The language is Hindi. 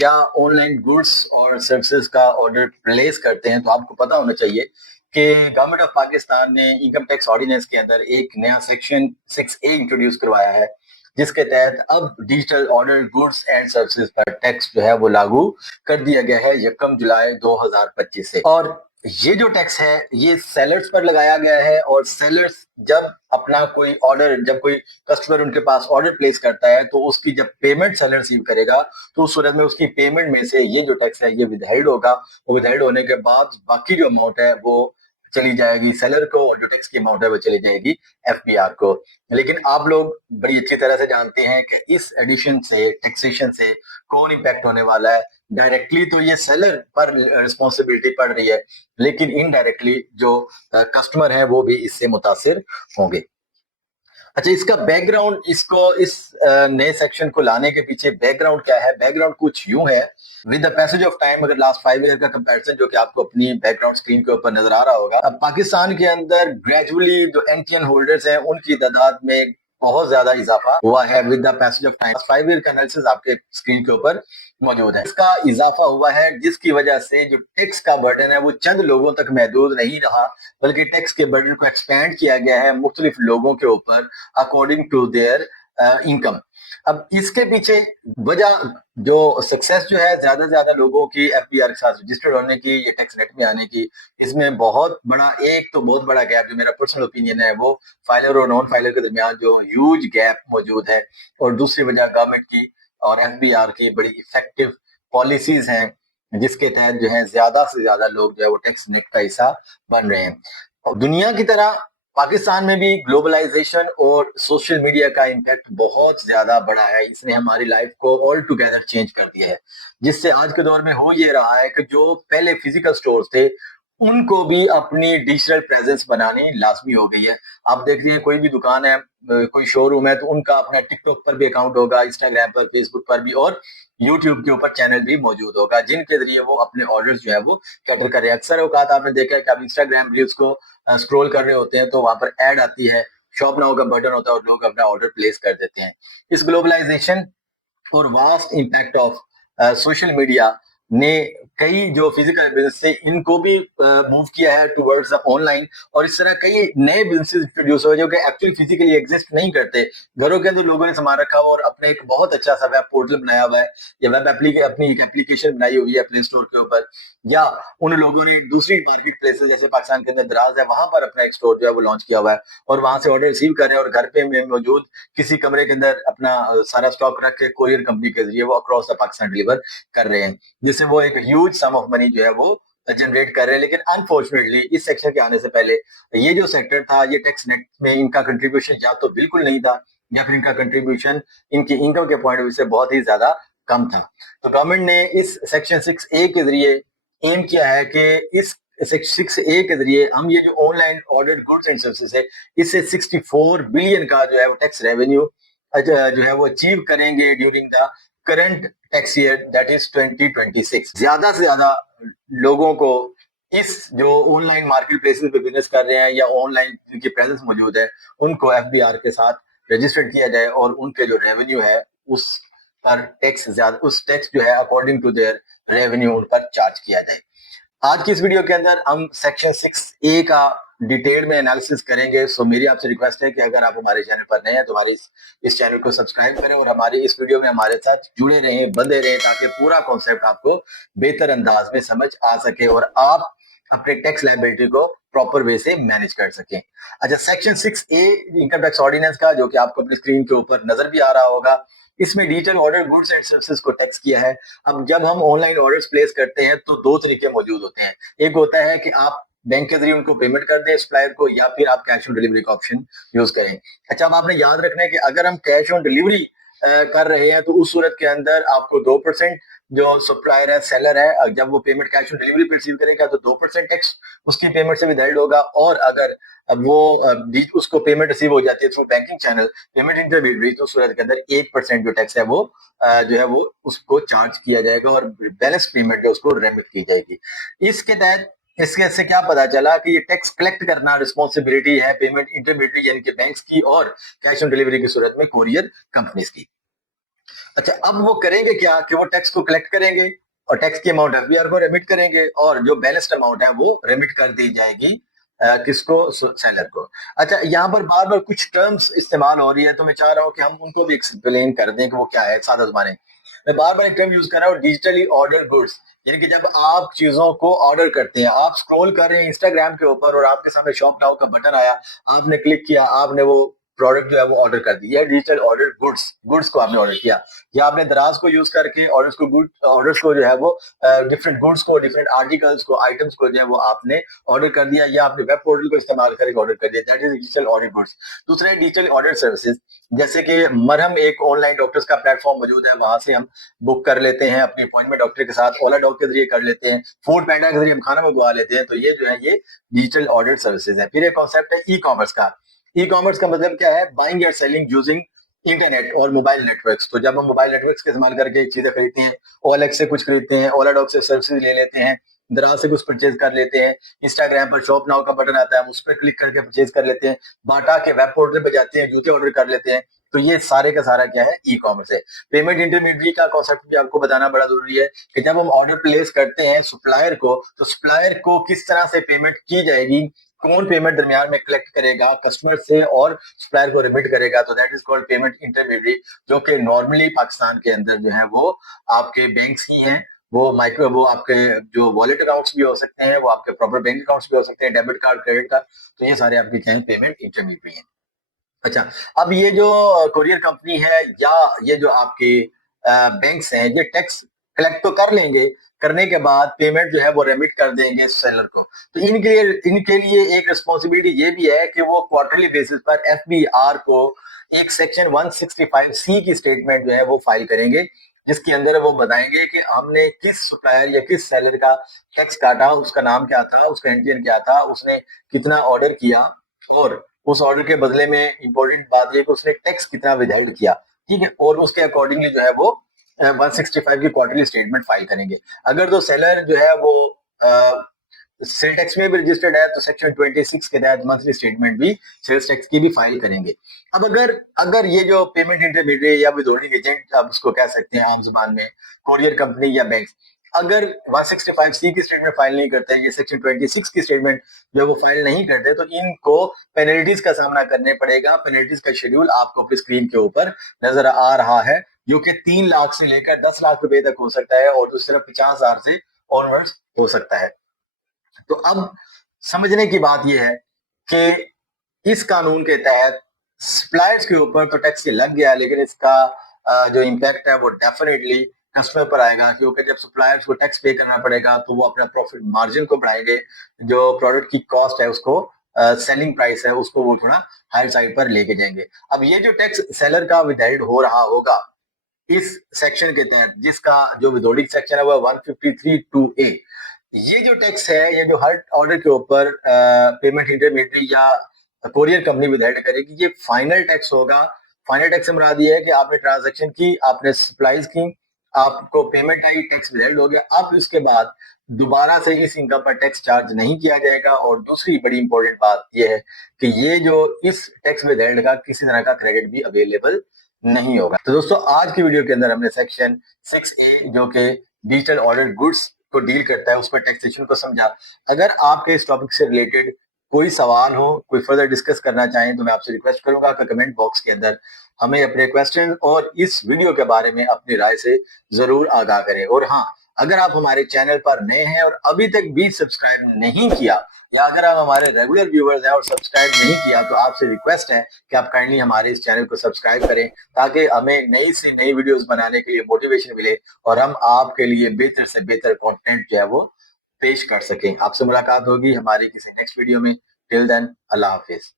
या ऑनलाइन गुड्स और सर्विसेज का ऑर्डर प्लेस करते हैं तो आपको पता होना चाहिए कि गवर्नमेंट ऑफ पाकिस्तान ने इनकम टैक्स ऑर्डिनेंस के अंदर एक नया सेक्शन 6A इंट्रोड्यूस करवाया है, जिसके तहत अब digital order goods and services पर टैक्स जो है वो लागू कर दिया गया है 1 जुलाई 2025 से। और ये जो टैक्स है ये सेलर्स पर लगाया गया है, और सेलर्स जब अपना कोई ऑर्डर, जब कोई कस्टमर उनके पास ऑर्डर प्लेस करता है तो उसकी जब पेमेंट सेलर रिसीव करेगा तो उस सूरत में उसकी पेमेंट में से ये जो टैक्स है ये विदहेल्ड होगा। वो विदहेल्ड होने के बाद बाकी जो अमाउंट है वो चली जाएगी सेलर को, और जो टैक्स की अमाउंट है वो चली जाएगी एफबीआर को। लेकिन आप लोग बड़ी अच्छी तरह से जानते हैं कि इस एडिशन से, टैक्सेशन से कौन इम्पैक्ट होने वाला है। डायरेक्टली तो ये सेलर पर रिस्पॉन्सिबिलिटी पड़ रही है, लेकिन इनडायरेक्टली जो कस्टमर है वो भी इससे मुतासिर होंगे। अच्छा, इसका बैकग्राउंड, इसको इस नए सेक्शन को लाने के पीछे बैकग्राउंड क्या है? बैकग्राउंड कुछ यूं है, with the passage of time, अगर लास्ट 5 ईयर का कंपैरिजन जो कि आपको अपनी बैकग्राउंड स्क्रीन के ऊपर नजर आ रहा होगा, अब पाकिस्तान के अंदर ग्रेजुअली जो एनटीएन होल्डर्स हैं उनकी तादाद में बहुत ज्यादा इजाफा हुआ है with the passage of time. 5 year का एनालिसिस आपके स्क्रीन के ऊपर मौजूद है। इसका इजाफा हुआ है जिसकी वजह से जो टैक्स का बर्डन है वो चंद लोगों तक महदूद नहीं रहा, बल्कि टैक्स के बर्डन को एक्सपेंड किया गया है मुख्तलिफ लोगों के ऊपर अकॉर्डिंग टू देयर इनकम। अब इसके पीछे वजह जो सक्सेस जो है ज्यादा से ज्यादा लोगों की एफपीआर के साथ रजिस्टर्ड होने की, ये टैक्स नेट में आने की, इसमें बहुत बड़ा, एक तो बहुत बड़ा गैप जो मेरा पर्सनल ओपिनियन है वो फाइलर और नॉन फाइलर के दरमियान जो ह्यूज गैप मौजूद है, और दूसरी वजह गवर्नमेंट की और एफबीआर की बड़ी इफेक्टिव पॉलिसीज हैं जिसके तहत जो है ज्यादा से ज्यादा लोग जो है वो टैक्स नेट का हिस्सा बन रहे हैं। और दुनिया की तरह पाकिस्तान में भी ग्लोबलाइजेशन और सोशल मीडिया का इम्पैक्ट बहुत ज्यादा बड़ा है। इसने हमारी लाइफ को ऑल टुगेदर चेंज कर दिया है, जिससे आज के दौर में हो ये रहा है कि जो पहले फिजिकल स्टोर्स थे उनको भी अपनी डिजिटल प्रेजेंस बनानी लाजमी हो गई है। आप देख रहे हैं कोई भी दुकान है, कोई शोरूम है, तो उनका अपना टिकटॉक पर भी अकाउंट होगा, इंस्टाग्राम पर, फेसबुक पर भी, और यूट्यूब के ऊपर चैनल भी मौजूद होगा जिनके जरिए वो अपने ऑर्डर्स जो है वो कैटर करें। अक्सर औकात आपने देखा है कि आप इंस्टाग्राम रील्स को स्क्रॉल कर रहे होते हैं तो वहां पर एड आती है, शॉप नाउ का बटन होता है और लोग अपना ऑर्डर प्लेस कर देते हैं। इस ग्लोबलाइजेशन और vast impact of social media ने कई जो फिजिकल बिजनेस थे इनको भी मूव किया है टुवर्ड्स द ऑनलाइन, और इस तरह कई नए बिजनेसेस इंट्रोड्यूस हुए जो कि एक्चुअली फिजिकली एग्जिस्ट नहीं करते। घरों के अंदर लोगों ने सामान रखा हुआ और अपने एक बहुत अच्छा सा वेब पोर्टल बनाया हुआ है, या वेब एप्लीकेशन, अपनी एक एप्लीकेशन बनाई हुई है प्ले स्टोर के ऊपर, या उन लोगों ने दूसरी मार्केट प्लेसेस जैसे पाकिस्तान के अंदर दराज है वहां पर अपना एक स्टोर जो है वो लॉन्च किया हुआ है, और वहां से ऑर्डर रिसीव कर रहे हैं और घर पे में मौजूद किसी कमरे के अंदर अपना सारा स्टॉक रख के कोरियर कंपनी के जरिए वो अक्रॉस द पाकिस्तान डिलीवर कर रहे हैं, जिससे वो एक ह्यूज सम ऑफ मनी जो है वो जनरेट कर रहे हैं। लेकिन अनफॉर्चुनेटली इस सेक्शन के आने से पहले ये जो सेक्टर था, ये टैक्स नेट में इनका कंट्रीब्यूशन या तो बिल्कुल नहीं था, या फिर इनका कंट्रीब्यूशन इनकी इनकम के पॉइंट ऑफ व्यू से बहुत ही ज्यादा कम था। तो गवर्नमेंट ने इस सेक्शन 6A के जरिए एम किया है कि इस सेक्शन 6A के जरिए हम ये जो online order goods and services है इससे 64 बिलियन का जो है वो टैक्स रेवेन्यू जो है वो अचीव करेंगे during the current tax year, that is 2026। ज्यादा से ज्यादा लोगों को इस जो ऑनलाइन मार्केट प्लेसेस पे बिजनेस कर रहे हैं या ऑनलाइन जिनकी प्रेजेंस मौजूद है उनको एफबीआर के साथ रजिस्टर्ड किया जाए, और उनके जो रेवेन्यू है उस पर टैक्स ज्यादा, उस टैक्स जो है अकॉर्डिंग टू देयर रेवेन्यू उन पर चार्ज किया जाए। आज की इस वीडियो के अंदर हम सेक्शन 6A का डिटेल में एनालिसिस करेंगे। सो मेरी आपसे रिक्वेस्ट है कि अगर आप हमारे चैनल पर नए हैं तो हमारे इस चैनल को सब्सक्राइब करें और हमारे इस वीडियो में हमारे साथ जुड़े रहें, बंधे रहें, ताकि पूरा कॉन्सेप्ट आपको बेहतर अंदाज में समझ आ सके और आप अपने टैक्स लायबिलिटी को प्रॉपर वे से मैनेज कर सकें। अच्छा, section 6A income tax ordinance का, जो कि आपको अपनी स्क्रीन के ऊपर नजर भी आ रहा होगा, इसमें digital order goods and services को टैक्स किया है। अब जब हम ऑनलाइन ऑर्डर्स प्लेस करते हैं तो दो तरीके मौजूद होते हैं। एक होता है कि आप बैंक के जरिए उनको पेमेंट कर दें सप्लायर को, या फिर आप कैश ऑन डिलीवरी का ऑप्शन यूज करें। अच्छा, अब आपने याद रखना है कि अगर हम कैश ऑन डिलीवरी कर रहे हैं तो उस सूरत के अंदर आपको 2% जो सप्लायर है, सेलर है, जब वो पेमेंट कैश ऑन डिलीवरी पे रिसीव करेगा तो 2% टैक्स उसकी पेमेंट से विदहेल्ड होगा, और अगर वो उसको पेमेंट रिसीव हो जाती है through banking channel, payment intermediate, तो सूरत के अंदर 1% जो टैक्स है वो जो है वो उसको चार्ज किया जाएगा और बैलेंस पेमेंट जो उसको रेमिट की जाएगी। इसके तहत इसके से क्या पता चला कि ये टैक्स कलेक्ट करना रिस्पॉन्सिबिलिटी है पेमेंट इंटरमीडिएट यानी कि बैंक्स की और कैश ऑन डिलीवरी की सूरत में कोरियर कंपनीज की। अच्छा, अब वो करेंगे क्या कि वो टैक्स को कलेक्ट करेंगे और टैक्स की अमाउंट एफबीआर को रेमिट करेंगे और जो बैलेंस्ड अमाउंट है वो रेमिट कर दी जाएगी किसको, सेलर को। अच्छा, यहाँ पर बार बार कुछ टर्म्स इस्तेमाल हो रही है, तो मैं चाह रहा हूँ कि हम उनको भी एक्सप्लेन कर दें कि वो क्या है सादा ज़बान में। मैं बार बार एक टर्म यूज कर रहा हूँ, डिजिटली ऑर्डर गुड्स। यानी कि जब आप चीजों को ऑर्डर करते हैं, आप स्क्रॉल कर रहे हैं इंस्टाग्राम के ऊपर और आपके सामने शॉप नाउ का बटन आया, आपने क्लिक किया, आपने वो प्रोडक्ट जो है वो ऑर्डर कर दिया, डिजिटल ऑर्डर गुड्स, गुड्स को आपने ऑर्डर किया, या आपने दराज को यूज करके ऑर्डर्स को जो है वो डिफरेंट गुड्स को, डिफरेंट आर्टिकल्स को, आइटम्स को जो है वो आपने ऑर्डर कर दिया, या आपने वेब पोर्टल को इस्तेमाल करके ऑर्डर कर दिया, that is digital order goods. दूसरा है डिजिटल ऑर्डर सर्विसेज, जैसे कि मरहम एक ऑनलाइन डॉक्टर्स का प्लेटफॉर्म मौजूद है, वहां से हम बुक कर लेते हैं अपनी अपॉइंटमेंट डॉक्टर के साथ, ओला डॉग के जरिए कर लेते हैं, फूड पैंडा के जरिए हम खाना मंगवा लेते हैं, तो ये जो है ये डिजिटल ऑर्डर सर्विसेज है। फिर एक कॉन्सेप्ट है ई कॉमर्स का। ई कॉमर्स का मतलब क्या है, buying and selling using internet और मोबाइल नेटवर्क्स। तो जब हम मोबाइल नेटवर्क्स का इस्तेमाल करके चीजें खरीदते हैं, ओएलएक्स से कुछ खरीदते हैं, ओला डॉग से सर्विसेज ले लेते हैं, दराज से कुछ परचेज कर लेते हैं, इंस्टाग्राम पर शॉप नाउ का बटन आता है, हम उस पर क्लिक करके परचेज कर लेते हैं, बाटा के वेब पोर्टल पे जाते हैं, जूते ऑर्डर कर लेते हैं, तो ये सारे का सारा क्या है, ई कॉमर्स है। पेमेंट इंटरमीडियरी का कॉन्सेप्ट भी आपको बताना बड़ा जरूरी है कि जब हम ऑर्डर प्लेस करते हैं सप्लायर को, तो सप्लायर को किस तरह से पेमेंट की जाएगी, कौन पेमेंट दरमियान में कलेक्ट करेगा कस्टमर से और सप्लायर को रिमिट करेगा, तो that is called payment intermediary, जो कि नॉर्मली पाकिस्तान के अंदर जो है वो आपके बैंक्स ही हैं। वो आपके जो वॉलेट अकाउंट्स भी हो सकते हैं, वो आपके प्रॉपर बैंक अकाउंट्स भी हो सकते हैं, डेबिट कार्ड, क्रेडिट कार्ड, तो ये सारे आपके क्या है, पेमेंट इंटरमीडियरी हैं। अच्छा, अब ये जो कोरियर कंपनी है या ये जो आपके बैंक्स हैं, ये टैक्स कलेक्ट तो कर लेंगे, करने के बाद पेमेंट जो है वो रेमिट कर देंगे सेलर को। तो इनके लिए एक रिस्पॉन्सिबिलिटी ये भी है कि वो क्वार्टरली बेसिस पर एफबीआर को एक सेक्शन 165C की स्टेटमेंट जो है वो फाइल करेंगे, जिसके अंदर वो बताएंगे कि हमने किस सप्लायर या किस सेलर का टैक्स काटा, उसका नाम क्या था, उसका एनटीएन क्या था, उसने कितना ऑर्डर किया, और उस ऑर्डर के बदले में इंपॉर्टेंट बात यह कि उसने टैक्स कितना विदहेल्ड किया, ठीक है, और उसके अकॉर्डिंगली जो है वो 165 की क्वार्टरली स्टेटमेंट फाइल करेंगे। अगर तो सेलर जो है वो सेल टैक्स में भी रजिस्टर्ड है, तो सेक्शन 26 के तहत मंथली स्टेटमेंट भी सेल्स टैक्स की भी फाइल करेंगे। अब अगर अगर ये जो पेमेंट इंटरमीडिएट या विथहोल्डिंग एजेंट, आप उसको कह सकते हैं आम जुबान में, कोरियर कंपनी या बैंक, अगर 165C की स्टेटमेंट फाइल नहीं करते, ये सेक्शन 26 की स्टेटमेंट जो वो फाइल नहीं करते, तो इनको पेनल्टीज का सामना करने पड़ेगा। पेनल्टीज का शेड्यूल आपको अपनी स्क्रीन के ऊपर नजर आ रहा है, जो कि 3 लाख से लेकर 10 लाख रुपए तक हो सकता है, और दूसरी तरफ 50,000 से ऑनवर्ड्स हो सकता है। तो अब समझने की बात यह है कि इस कानून के तहत सप्लायर्स के ऊपर तो टैक्स लग गया, लेकिन इसका जो इम्पैक्ट है वो डेफिनेटली कस्टमर पर आएगा, क्योंकि जब सप्लायर्स को टैक्स पे करना पड़ेगा तो वो अपना प्रॉफिट मार्जिन को बढ़ाएंगे, जो प्रोडक्ट की कॉस्ट है उसको, सेलिंग प्राइस है उसको वो थोड़ा हाई साइड पर लेके जाएंगे। अब ये जो टैक्स सेलर का विदहेल्ड हो रहा होगा इस सेक्शन के तहत, जिसका जो विदहोल्डिंग सेक्शन है वो 153(2)A, ये जो टैक्स है, ये जो हर ऑर्डर के ऊपर पेमेंट इंटरमीडिएट या कोरियर कंपनी विदहेल्ड करेगी, ये फाइनल टैक्स होगा। फाइनल टैक्स से मुराद ये है कि आपने ट्रांजैक्शन की, आपने सप्लाईज की, आपको पेमेंट आई, टैक्स विदहेल्ड हो गया, अब इसके बाद दोबारा से इस इनकम पर टैक्स चार्ज नहीं किया जाएगा। और दूसरी बड़ी इंपॉर्टेंट बात यह है कि ये जो इस टैक्स विदहेल्ड का किसी तरह का क्रेडिट भी अवेलेबल नहीं होगा। तो दोस्तों, आज की वीडियो के अंदर हमने सेक्शन 6A जो कि डिजिटल ऑर्डर गुड्स को डील करता है, उसमें टैक्सेशन को समझा। अगर आपके इस टॉपिक से रिलेटेड कोई सवाल हो, कोई फर्दर डिस्कस करना चाहें, तो मैं आपसे रिक्वेस्ट करूंगा कि कमेंट बॉक्स के अंदर हमें अपने क्वेश्चन और इस वीडियो के बारे में अपनी राय से जरूर आगाह करें। और हाँ, अगर आप हमारे चैनल पर नए हैं और अभी तक भी सब्सक्राइब नहीं किया, या अगर आप हमारे रेगुलर व्यूअर्स हैं और सब्सक्राइब नहीं किया, तो आपसे रिक्वेस्ट है कि आप काइंडली हमारे इस चैनल को सब्सक्राइब करें, ताकि हमें नई से नई वीडियोस बनाने के लिए मोटिवेशन मिले और हम आपके लिए बेहतर से बेहतर कंटेंट जो है वो पेश कर सकें। आपसे मुलाकात होगी हमारी किसी नेक्स्ट वीडियो में। टिल देन, अल्लाह हाफिज।